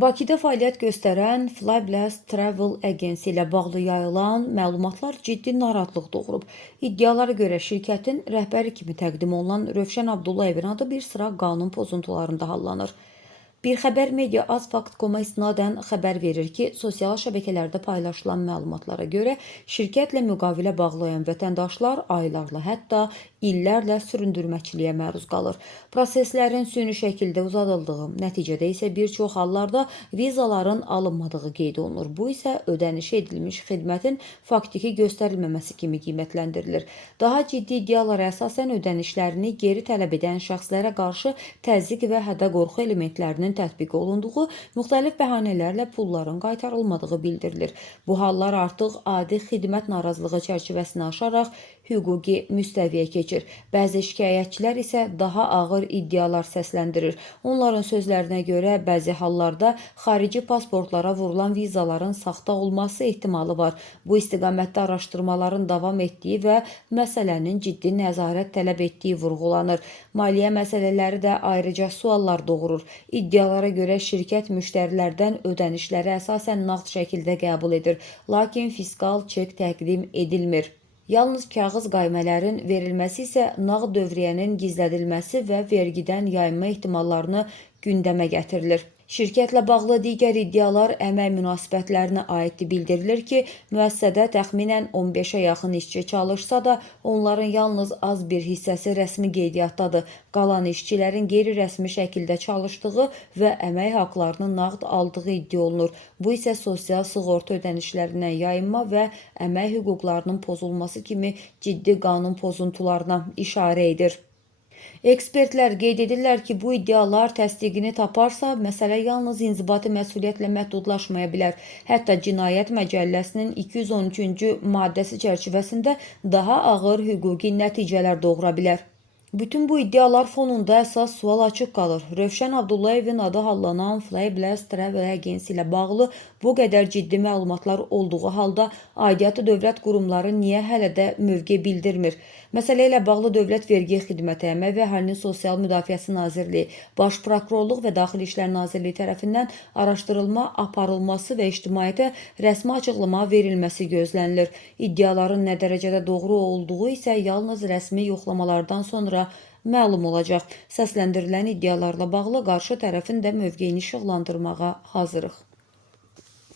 Bakıda fəaliyyət göstərən Flyblast Travel Agency ilə bağlı yayılan məlumatlar ciddi narahatlıq doğurub. İddialara görə şirkətin rəhbəri kimi təqdim olunan Rövşən Abdullayevin adı bir sıra qanun pozuntularında hallanır. Bir xəbər media Azfakt.com-a istinadən xəbər verir ki, sosial şəbəkələrdə paylaşılan məlumatlara görə şirkətlə müqavilə bağlayan vətəndaşlar aylarla, hətta illərlə süründürməçiliyə məruz qalır. Proseslərin süni şəkildə uzadıldığı, nəticədə isə bir çox hallarda vizaların alınmadığı qeyd olunur. Bu isə ödəniş edilmiş xidmətin faktiki göstərilməməsi kimi qiymətləndirilir. Daha ciddi iddialara əsasən ödənişlərini geri tələb edən şəxslərə qarşı təzyiq və hədə-qorxu elementlərinin tətbiq olunduğu, müxtəlif bəhanələrlə pulların qaytarılmadığı bildirilir. Bu hallar artıq adi xidmət narazılığı çərçivəsini aşaraq hüquqi müstəviyə keçir. Bəzi şikayətçilər isə daha ağır iddialar səsləndirir. Onların sözlərinə görə bəzi hallarda xarici pasportlara vurulan vizaların saxta olması ehtimalı var. Bu istiqamətdə araşdırmaların davam etdiyi və məsələnin ciddi nəzarət tələb etdiyi vurğulanır. Maliyyə məsələləri də ayrıca suallar doğurur. İddialara görə şirkət müştərilərdən ödənişləri əsasən nağd şəkildə qəbul edir, lakin fiskal çek təqdim edilmir. Yalnız kağız qaymələrin verilməsi isə nağd dövriyyənin gizlədilməsi və vergidən yayınma ehtimallarını gündəmə gətirilir. Şirkətlə bağlı digər iddialar əmək münasibətlərinə aiddir. Bildirilir ki, müəssisədə təxminən 15-ə yaxın işçi çalışsa da, onların yalnız az bir hissəsi rəsmi qeydiyyatdadır. Qalan işçilərin qeyri-rəsmi şəkildə çalışdığı və əmək haqlarını nağd aldığı iddia olunur. Bu isə sosial sığorta ödənişlərinə yayınma və əmək hüquqlarının pozulması kimi ciddi qanun pozuntularına işarə edir. Ekspertlər qeyd edirlər ki, bu iddialar təsdiqini taparsa, məsələ yalnız inzibati məsuliyyətlə məhdudlaşmaya bilər. Hətta Cinayət Məcəlləsinin 213-cü maddəsi çərçivəsində daha ağır hüquqi nəticələr doğura bilər. Bütün bu iddialar fonunda əsas sual açıq qalır. Rövşən Abdullayevin adı hallanan Flyblast Travel Agency ilə bağlı bu qədər ciddi məlumatlar olduğu halda aidiyyatı dövlət qurumları niyə hələ də mövqe bildirmir? Məsələ ilə bağlı Dövlət Vergi Xidməti, Əmək və Əhalinin Sosial Müdafiəsi Nazirliyi, Baş Prokurorluq və Daxili İşlər Nazirliyi tərəfindən araşdırılma aparılması və ictimaiyyətə rəsmi açıqlama verilməsi gözlənilir. İddiaların nə dərəcədə doğru olduğu isə yalnız rəsmi yoxlamalardan sonra məlum olacaq. Səsləndirilən iddialarla bağlı qarşı tərəfin də mövqeyini işıqlandırmağa hazırıq.